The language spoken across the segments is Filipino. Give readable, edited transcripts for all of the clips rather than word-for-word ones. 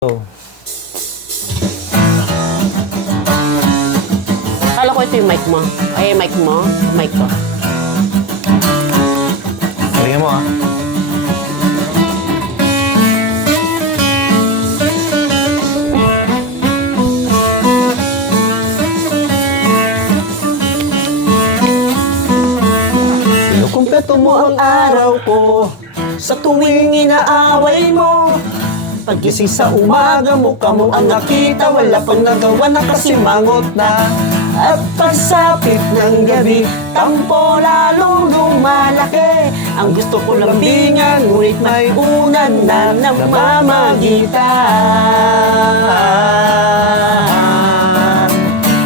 Oh. Kala ko ito yung mic mo. Ay, mic mo. Mic ko. Galingan mo ah. Kinukumpleto mo ang araw ko sa tuwing inaaway mo. Paggising sa umaga, mukha mo ang nakita, wala pang nagawa na kasi mangot na. At pagsapit ng gabi, tampo lalong lumalaki. Ang gusto ko lang bingan, ngunit may unad na namamagitan.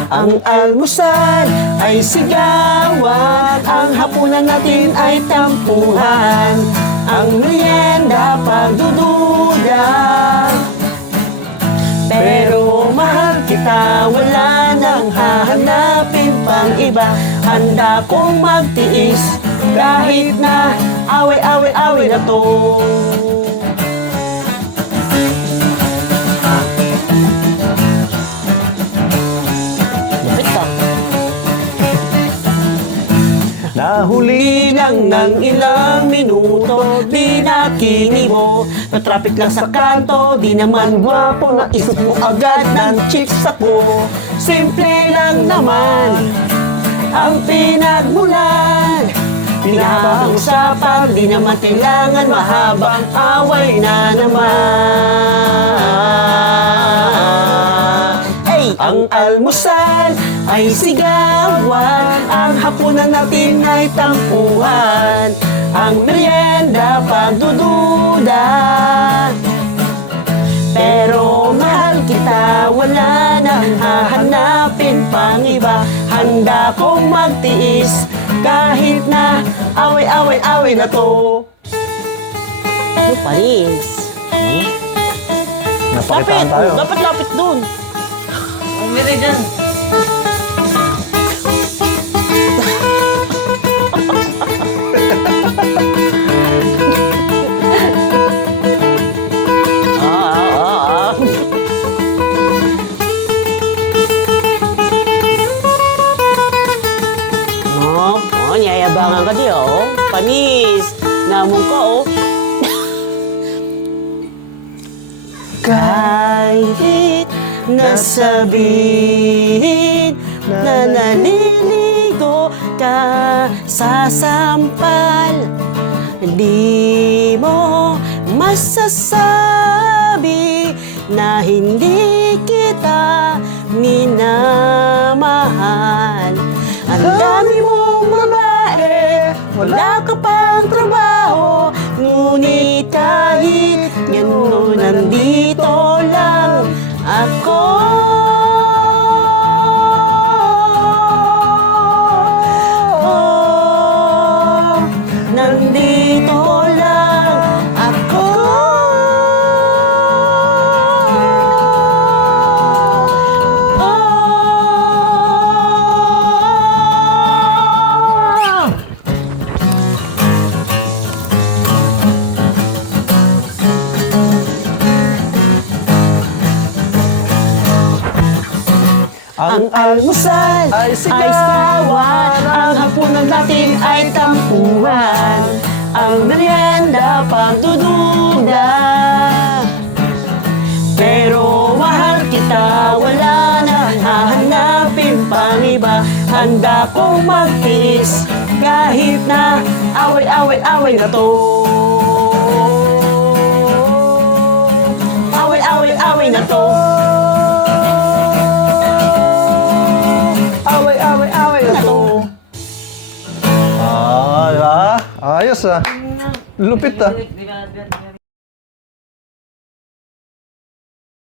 Ang almusal ay sigawan, ang hapunan natin ay tampuhan, ang merienda pagdududa. Pero mahal kita, wala nang hahanapin pang iba. Handa kong magtiis kahit na away-away-away na to. Lupit ka. Nahuli lang ng ilang minuto, di nakinibo. Na-traffic lang sa kanto, di naman gwapo. Naisip mo agad ng chicks ako. Simple lang naman ang pinagmulan. Pinapag-usapan, di naman kailangan mahabang away na naman. Hey! Ang almusal ay sigawan, ang hapunan natin ay tampuhan, ang merienda pagdududa. Pero mahal kita, wala nang hahanapin pang iba. Handa kong magtiis kahit na away-away-away na to. Ano, Paris? Napakitaan tayo. Dapat lapit dun. Umiri dyan. Yayabangan ka di, oh. Panis. Namon ka, oh. Kahit nasabihin na naliligo ka sa sampal, di mo masasabi na hindi kita minamahal. Ang dami mong babae, wala ka pang trabaho, ngunit kahit gano'n nandito lang ako. Nandito lang ako. Ang almusal ay sigawan, ang hapunan natin ay tampuhan, ang merienda pagdududa. Pero mahal kita, wala nang hahanapin pang iba. Handa kong magtiis kahit na away-away-away na to. Away-away-away na to. Away-away-away na to. Ah, diba? Ayos ah. Lupit ah. Di ba,